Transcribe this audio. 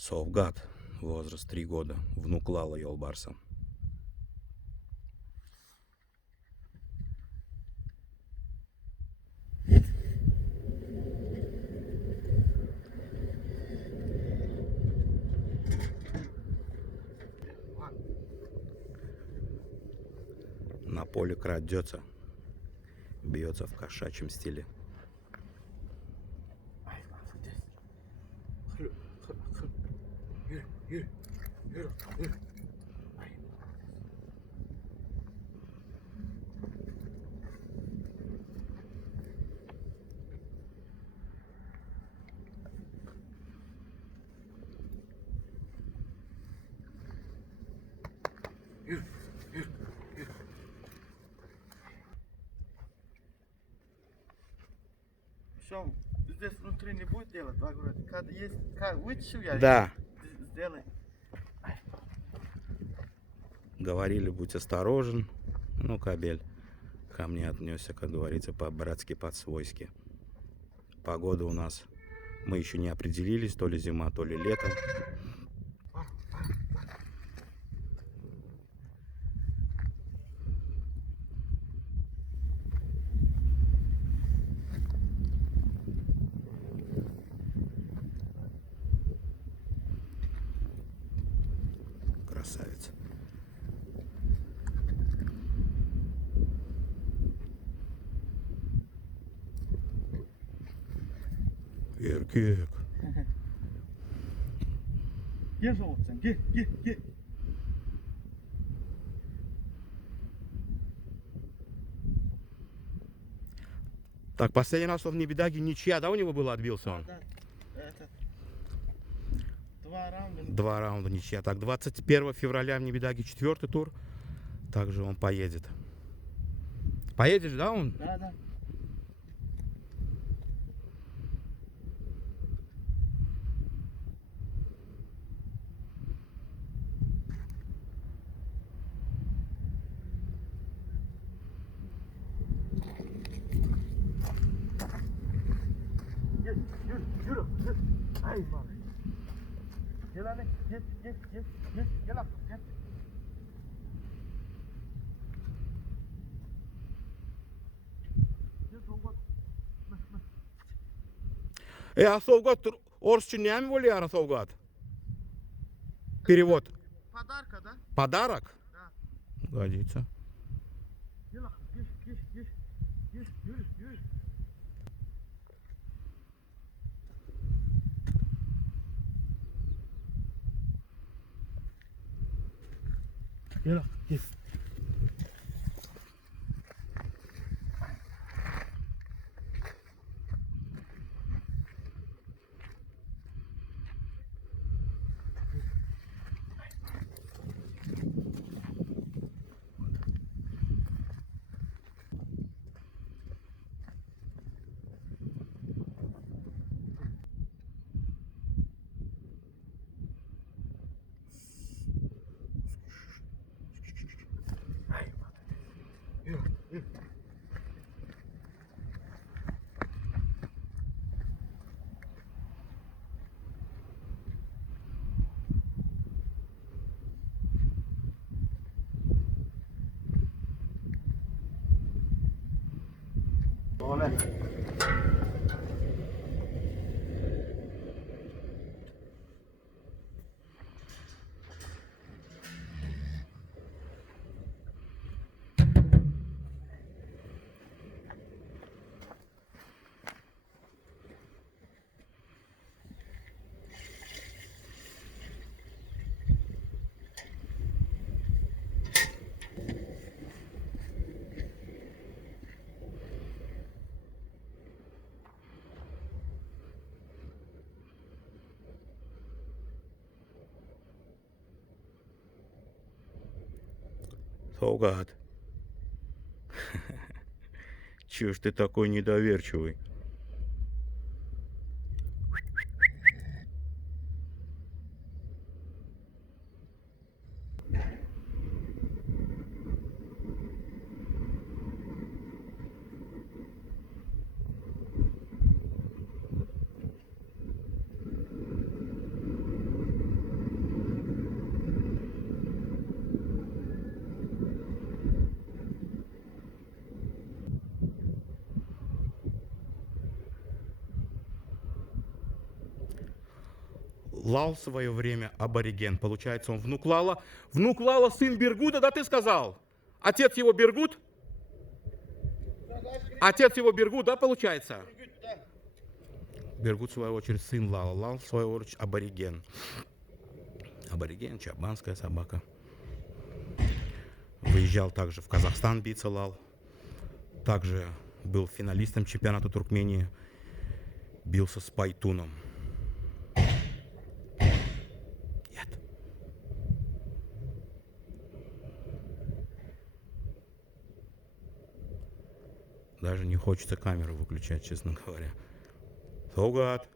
Совгат, возраст 3 года, внук Лала Ёлбарса. На поле крадется, бьется в кошачьем стиле. Все, здесь внутри не будет делать, да, говорят. Когда есть, вытащил я, Да, сделай. говорили, будь осторожен. Ну, кобель ко мне отнесся, как говорится, по-братски, по-свойски. Погода у нас, мы еще не определились, то ли зима, то ли лето. Красавица. Erkek. Gel soğutsan, gel, gel, gel. Так, последний раз он в Небедаге ничья, да, у него было, отбился он? Да, это, 2 раунда. 2 раунда ничья. Так, 21 февраля в Небедаге 4-й тур. Также он поедет. Поедешь, да, он? Да, да. Gel, yürü, yürü, yürü. Ay man. Gel hadi, gel, gel, gel, gel, gel abi, gel. Gel soğuk. А Совгат орысча не воли, а Совгат? Перевод. Подарка, да? Подарок? Да. Годится. Gel abi, gel, gel, gel. Gel, yürü, yürü. Gel abi, gel. Yürü, yürü. Olé. Совгат. Чё ж ты такой недоверчивый? Лал в свое время абориген. Получается, он внук Лала. Внук Лала сын Бергута, да ты сказал? Отец его Бергут? Отец его Бергут, да, получается? Бергут, в свою очередь, сын Лала. Лал, в свою очередь, абориген. Абориген, чабанская собака. Выезжал также в Казахстан биться Лал. Также был финалистом чемпионата Туркмении. Бился с Пайтуном. Нет. Даже не хочется камеру выключать, честно говоря. Согат.